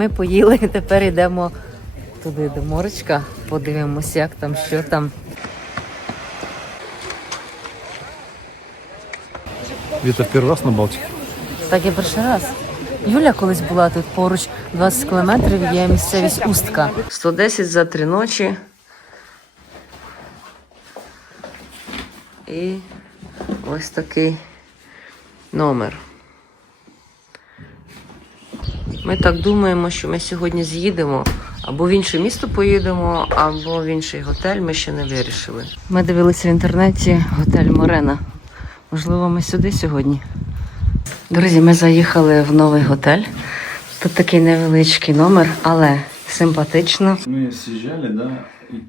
Ми поїли, тепер йдемо туди до моречка, подивимося, як там, що там. Віта перший раз на Балтиці. Так я перший раз. Юля колись була тут поруч 20 кілометрів, є місцевість Устка. 110 за три ночі. І ось такий номер. Ми так думаємо, що ми сьогодні з'їдемо або в інше місто поїдемо, або в інший готель. Ми ще не вирішили. Ми дивилися в інтернеті готель Морена. Можливо, ми сюди сьогодні. Друзі, ми заїхали в новий готель. Тут такий невеличкий номер, але симпатично. Мы съезжали, да, и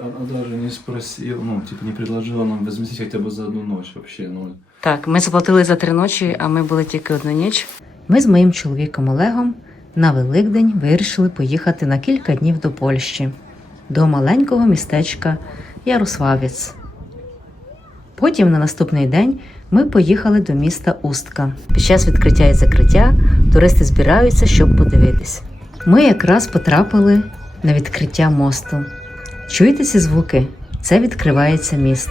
она даже не спросила, ну, типа не предложила нам возместить хотя бы за одну ночь вообще, ну, Так, ми заплатили за три ночі, а ми були тільки одну ніч. Ми з моїм чоловіком Олегом на Великдень вирішили поїхати на кілька днів до Польщі, до маленького містечка Ярославець. Потім на наступний день ми поїхали до міста Устка. Під час відкриття і закриття туристи збираються, щоб подивитись. Ми якраз потрапили на відкриття мосту. Чуєте ці звуки? Це відкривається міст.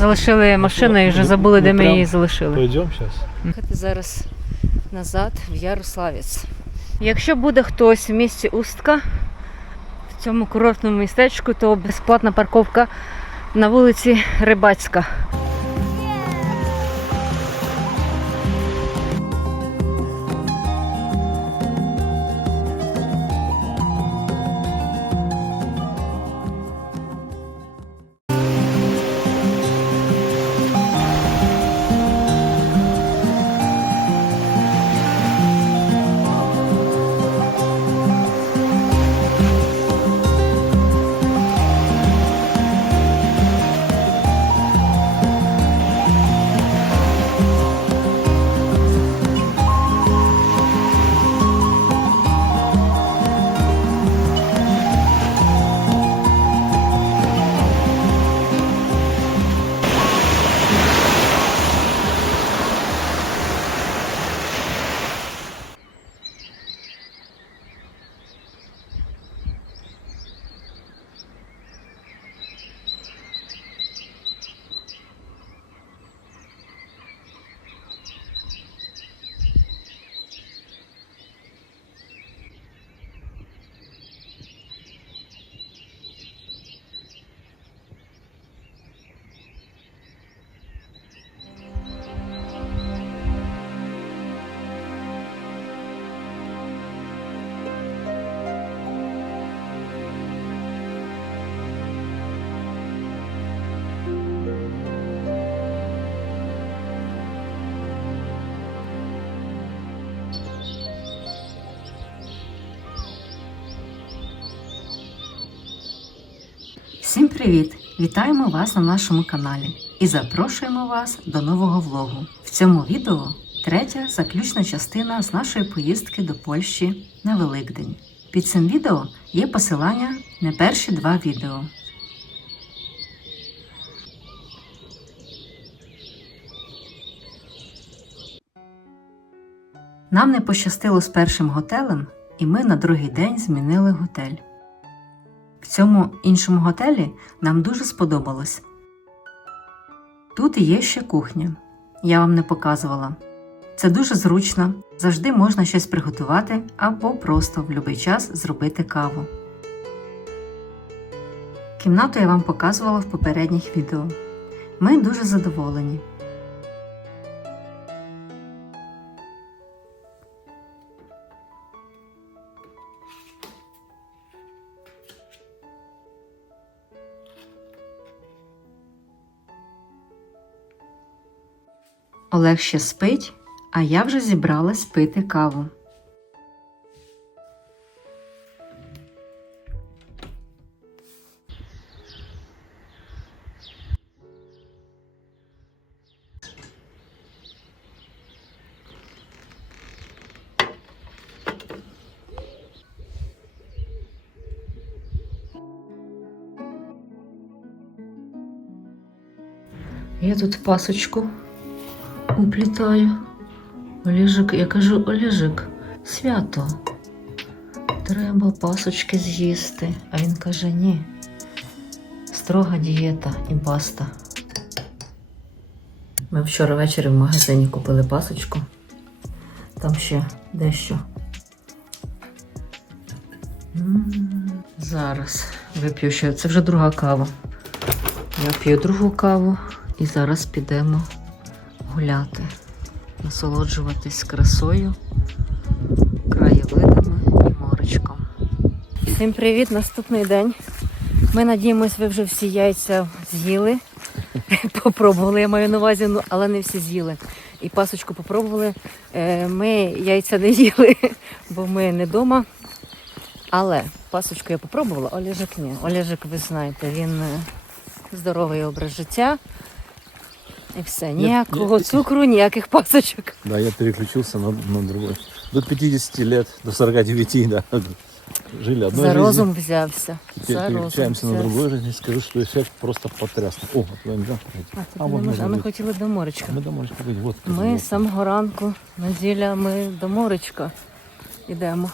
Залишили машину і вже забули, де ми її залишили. Пойдемо зараз. Їхати зараз назад в Ярославець. Якщо буде хтось в місті Устка, в цьому курортному містечку, то безплатна парковка на вулиці Рибацька. Привіт! Вітаємо вас на нашому каналі і запрошуємо вас до нового влогу. В цьому відео третя заключна частина з нашої поїздки до Польщі на Великдень. Під цим відео є посилання на перші два відео. Нам не пощастило з першим готелем, і ми на другий день змінили готель. Цьому іншому готелі нам дуже сподобалось. Тут є ще кухня. Я вам не показувала. Це дуже зручно, завжди можна щось приготувати або просто в будь-який час зробити каву. Кімнату я вам показувала в попередніх відео. Ми дуже задоволені. Олег ще спить, а я вже зібралась пити каву. Я тут пасочку уплітаю. Олежик, я кажу, Олежик, свято. Треба пасочки з'їсти. А він каже, ні. Строга дієта і баста. Ми вчора ввечері в магазині купили пасочку. Там ще дещо. Зараз вип'ю ще. Це вже друга кава. Я п'ю другу каву і зараз підемо гуляти, насолоджуватись красою, краєвидами і моречком. Всім привіт! Наступний день. Ми надіємось, ви вже всі яйця з'їли. Попробували, я маю на увазі, ну, але не всі з'їли. І пасочку попробували. Е, Ми яйця не їли, бо ми не вдома. Але пасочку я попробувала, Олежик ні. Олежик, ви знаєте, він е, здоровий образ життя. І все. Ніякого ні. цукру, ніяких пасочок. Да, я переключился на, на другой. До 50 лет, до 49, да. Жили одной За жизнью. розум взявся. Теперь За розум переключаемся на взявся. другой жизнь и скажу, что эффект просто потрясный. О, вот туда нельзя пройти. А, тут А, не вот можна. можно а ми будет. хотіли до моречка. Мы домой пойдем. Вот. Ми вот. з самого ранку, неділя, ми до моречка йдемо.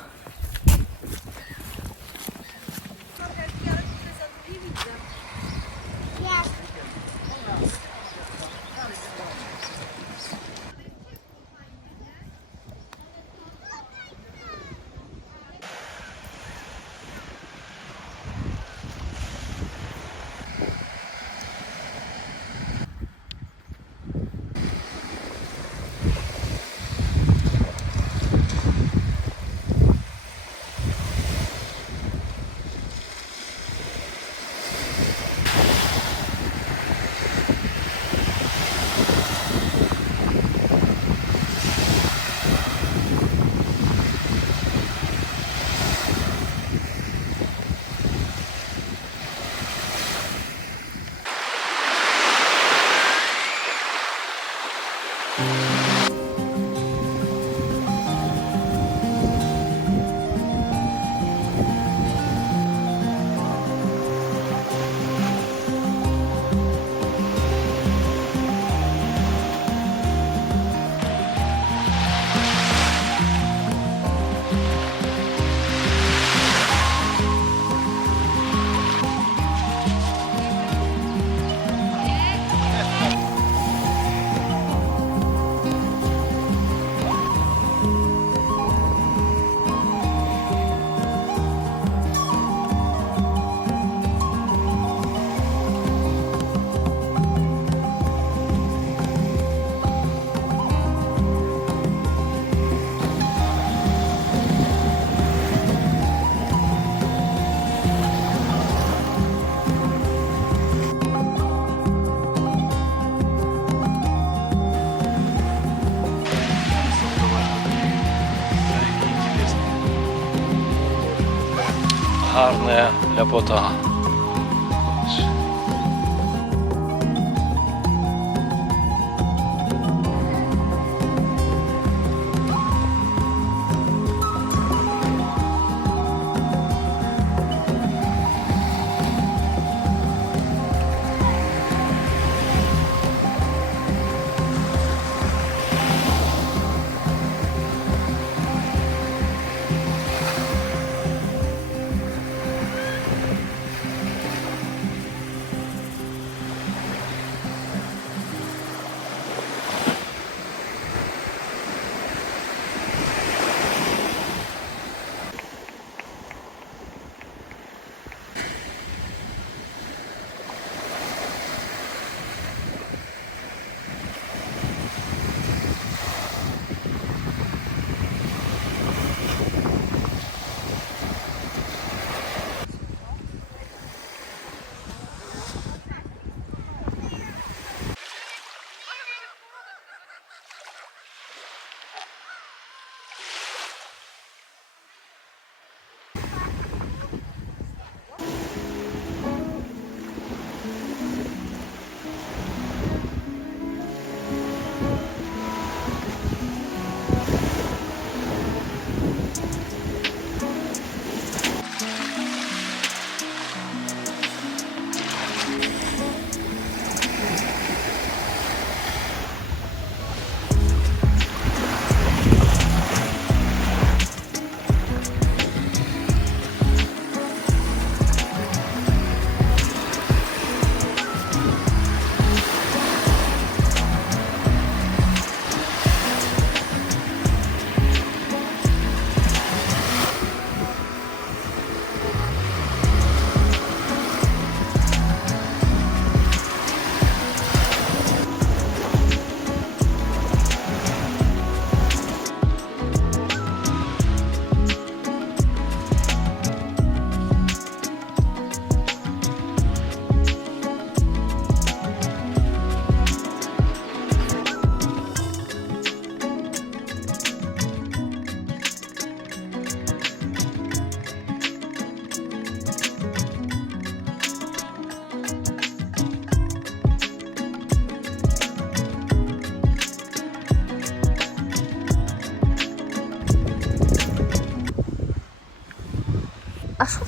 Гарная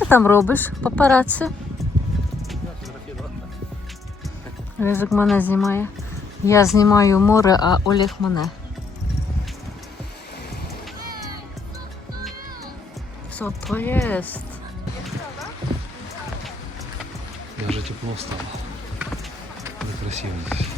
там робиш? Папараці? Олежик мене знімає. Я знімаю море, а Олег мене. Co to jest? Даже тепло стало. Это красиво здесь.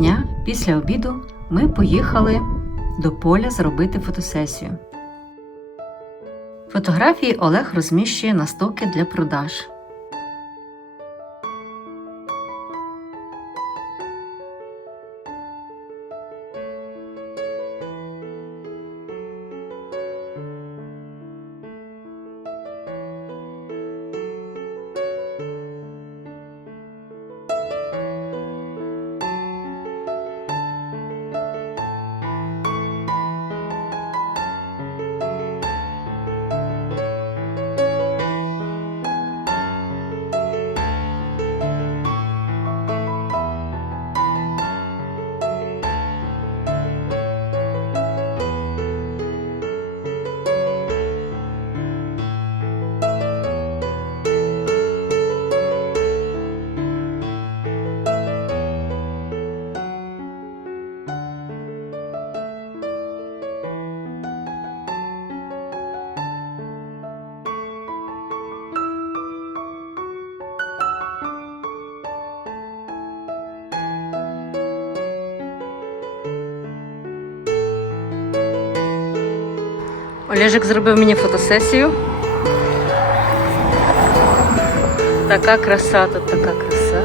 Дня, після обіду, ми поїхали до поля зробити фотосесію. Фотографії Олег розміщує на стоки для продаж. Олежик зробив мені фотосесію. Така краса, тут така краса.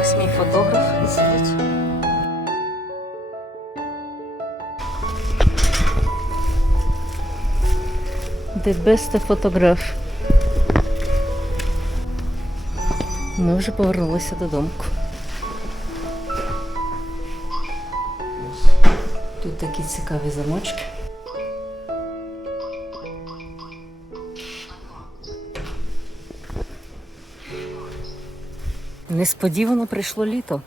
Ось мій фотограф сидить. The best фотограф. Ми вже повернулися додому. Тут такі цікаві замочки. Несподівано прийшло літо.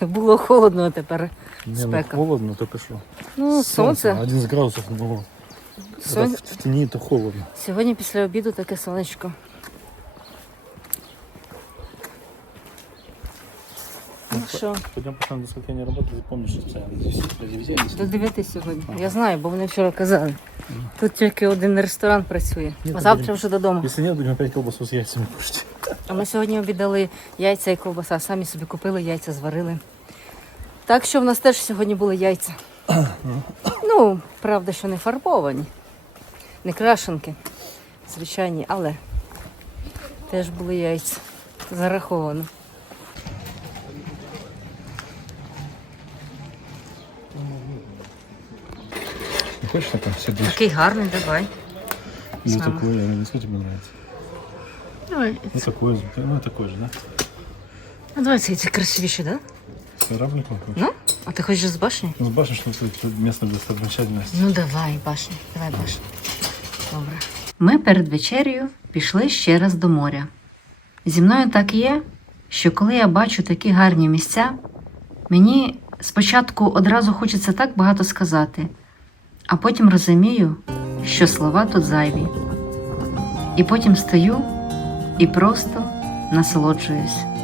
Було холодно, а тепер Не, ну спека. холодно, только что. Ну, сонце. 11 градусов, ну, когда Сон- в, в тени, то холодно. Сьогодні після обіду таке сонечко. Ну що, Пойдем посмотрим, до что постоянно здесь все заведения. до 9 сьогодні. Я знаю, бо вони вчора казали. Тут тільки один ресторан працює. Ні, А то завтра будемо. вже додому. Если нет, будем опять колбасу с яйцами кушать. А ми сьогодні обідали яйця і ковбаса. Самі собі купили, яйця зварили. Так що в нас теж сьогодні були яйця. Ну, правда, що не фарбовані, не крашенки, звичайні, але теж були яйця. Зараховано. Не хочешь такой сердечко? Такий гарний, давай. Ну, Сам. такое, а что тебе нравится? Давай, Ну, такое, ну, такой же, да? ну, давай красивіше, так? Да? С корабликом? Ну, а ти хочеш з башні? Ну, с башни, что тут местная достопримечательность. Ну давай, башня, давай башня. Добре. Ми перед вечерею пішли ще раз до моря. Зі мною так є, що коли я бачу такі гарні місця, мені спочатку одразу хочеться так багато сказати, а потім розумію, що слова тут зайві. І потім стою і просто насолоджуюсь.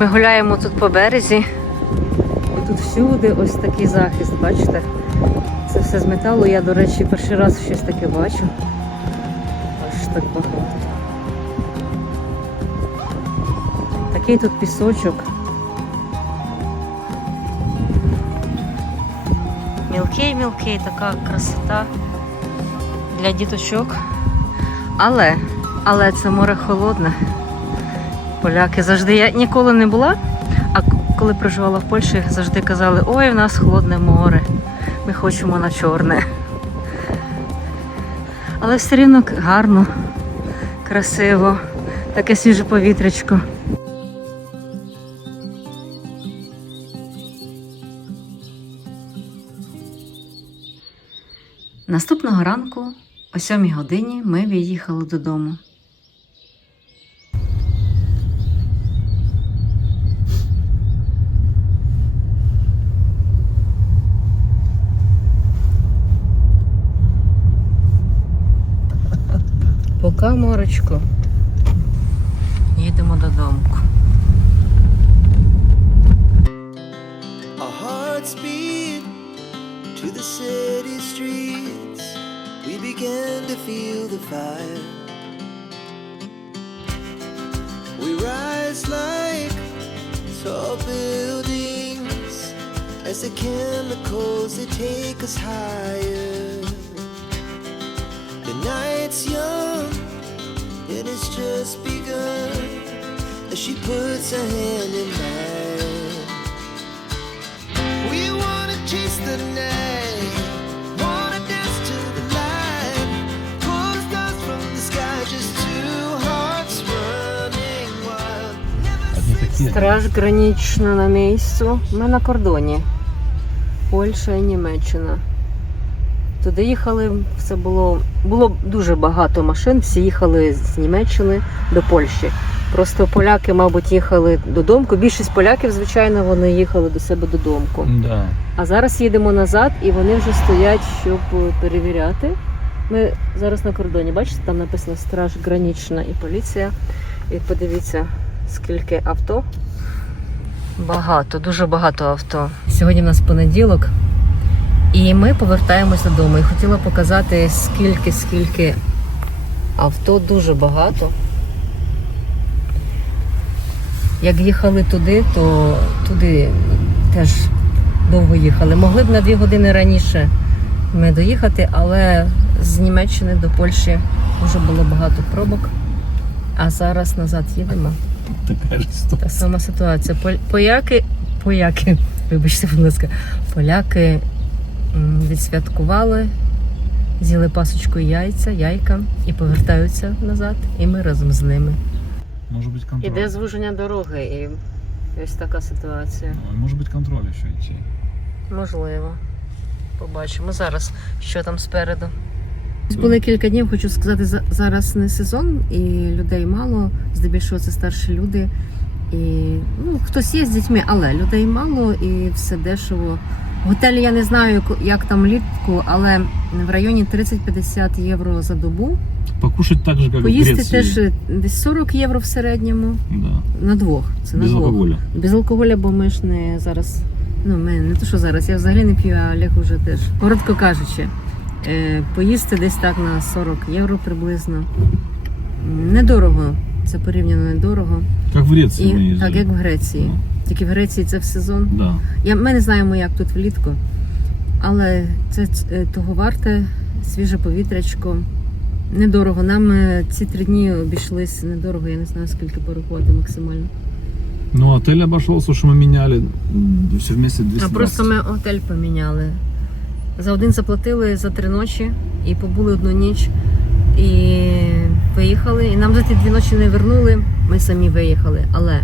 Ми гуляємо тут по березі. І тут всюди ось такий захист, бачите? Це все з металу. Я, до речі, перший раз щось таке бачу. Аж так багато. Такий тут пісочок. Мілкий-мілкий, така красота для діточок. Але, але це море холодне. Поляки завжди. Я ніколи не була, а коли проживала в Польщі, завжди казали, ой, в нас холодне море, ми хочемо на чорне. Але все рівно гарно, красиво, таке свіже повітрячко. Наступного ранку о сьомій годині ми від'їхали додому. Пока морочко. Їдемо додому. Our hearts beat to the city streets. We began to feel the fire. We rise like tall buildings as the chemicals they take us higher. The night's young And it's just begun as she puts her hand in mine. We wanna chase the night, wanna dance to the light. Pull the stars from the sky, just two hearts running wild. Страж гранічна на місцю. Ми на кордоні. Польща і Німеччина. Туди їхали, це було, було дуже багато машин, всі їхали з Німеччини до Польщі. Просто поляки, мабуть, їхали додому. Більшість поляків, звичайно, вони їхали до себе додому. Да. А зараз їдемо назад і вони вже стоять, щоб перевіряти. Ми зараз на кордоні, бачите, там написано Страж гранічна і поліція. І подивіться, скільки авто. Багато, дуже багато авто. Сьогодні в нас понеділок, і ми повертаємось додому. І хотіла показати, скільки, скільки авто, дуже багато. Як їхали туди, то туди теж довго їхали. Могли б на дві години раніше ми доїхати, але з Німеччини до Польщі дуже було багато пробок. А зараз назад їдемо. Такая же Та сама ситуація. Пол- Поляки, поляки, вибачте, будь ласка, поляки відсвяткували, з'їли пасочку яйця, яйка і повертаються назад, і ми разом з ними. Может быть контроль. Іде звуження дороги, і ось така ситуація. Ну, Может быть контроль еще идти. Можливо. Побачимо зараз, що там спереду. Були кілька днів, хочу сказати, за- зараз не сезон і людей мало. Здебільшого це старші люди. І ну, хтось є з дітьми, але людей мало і все дешево. В готелі я не знаю, як там влітку, але в районі 30-50 євро за добу. Покушать так же, в Поїсти Греции. теж е, десь 40 євро в середньому. Да. На двох. Це на Без двох. алкоголя. Без алкоголя, бо ми ж не зараз. Ну, ми не то, що зараз, я взагалі не п'ю, а Олег уже теж. Коротко кажучи, е, поїсти десь так на 40 євро приблизно. Недорого. Це порівняно недорого. Как в Греции мы І так як в Греції. Тільки в Греції це в сезон. Да. Я, ми не знаємо, як тут влітку, але це е, того варте, свіже повітрячко. Недорого. Нам е, ці три дні обійшлись недорого, я не знаю, скільки порахувати максимально. Ну, отель обошелся, что мы меняли все вместе 220. А просто ми готель поміняли. За один заплатили за три ночі і побули одну ніч. І виїхали. І нам за ті дві ночі не вернули. Ми самі виїхали. Але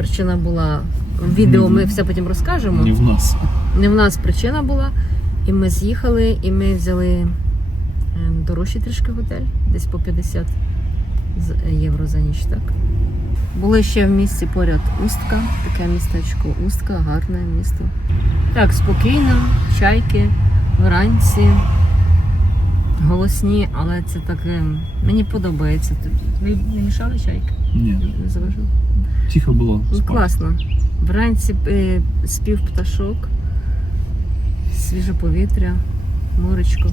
причина була в відео, ми все потім розкажемо. Не в нас. Не в нас причина була. І ми з'їхали, і ми взяли е, дорожчий трішки готель, десь по 50 євро за ніч, так? Були ще в місті поряд Устка, таке містечко Устка, гарне місто. Так, спокійно, чайки вранці. Голосні, але це таке. Мені подобається. Тобі не мішали чайки? Ні, Не завожу. тихо було. Ну, класно. Вранці е, спів пташок, свіже повітря, моречко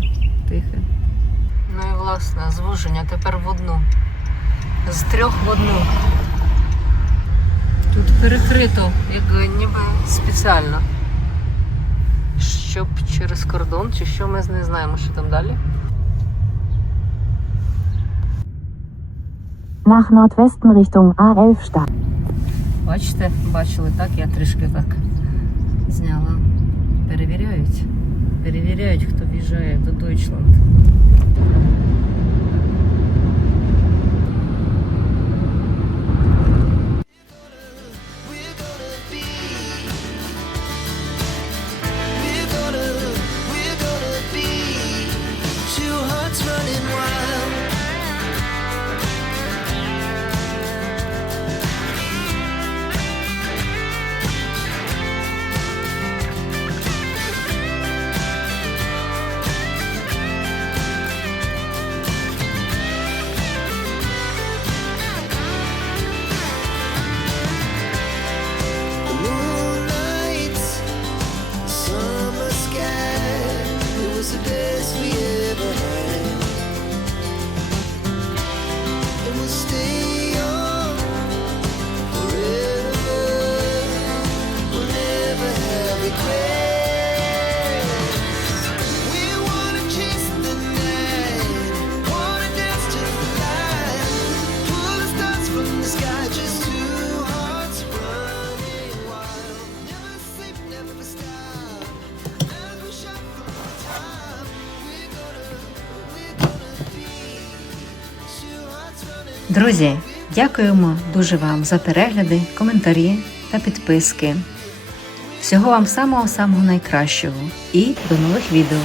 тихе. Ну і власне, звуження тепер в одну. З трьох в одну. Тут перекрито, як ніби спеціально. Щоб через кордон, чи що ми не знаємо, що там далі. Nach Nordwesten Richtung A11 Stadt. Бачите, бачили так, я трішки так зняла. Перевіряють. Перевіряють, хто біжає до Дойчланд. Друзі, дякуємо дуже вам за перегляди, коментарі та підписки. Всього вам самого-самого найкращого і до нових відео!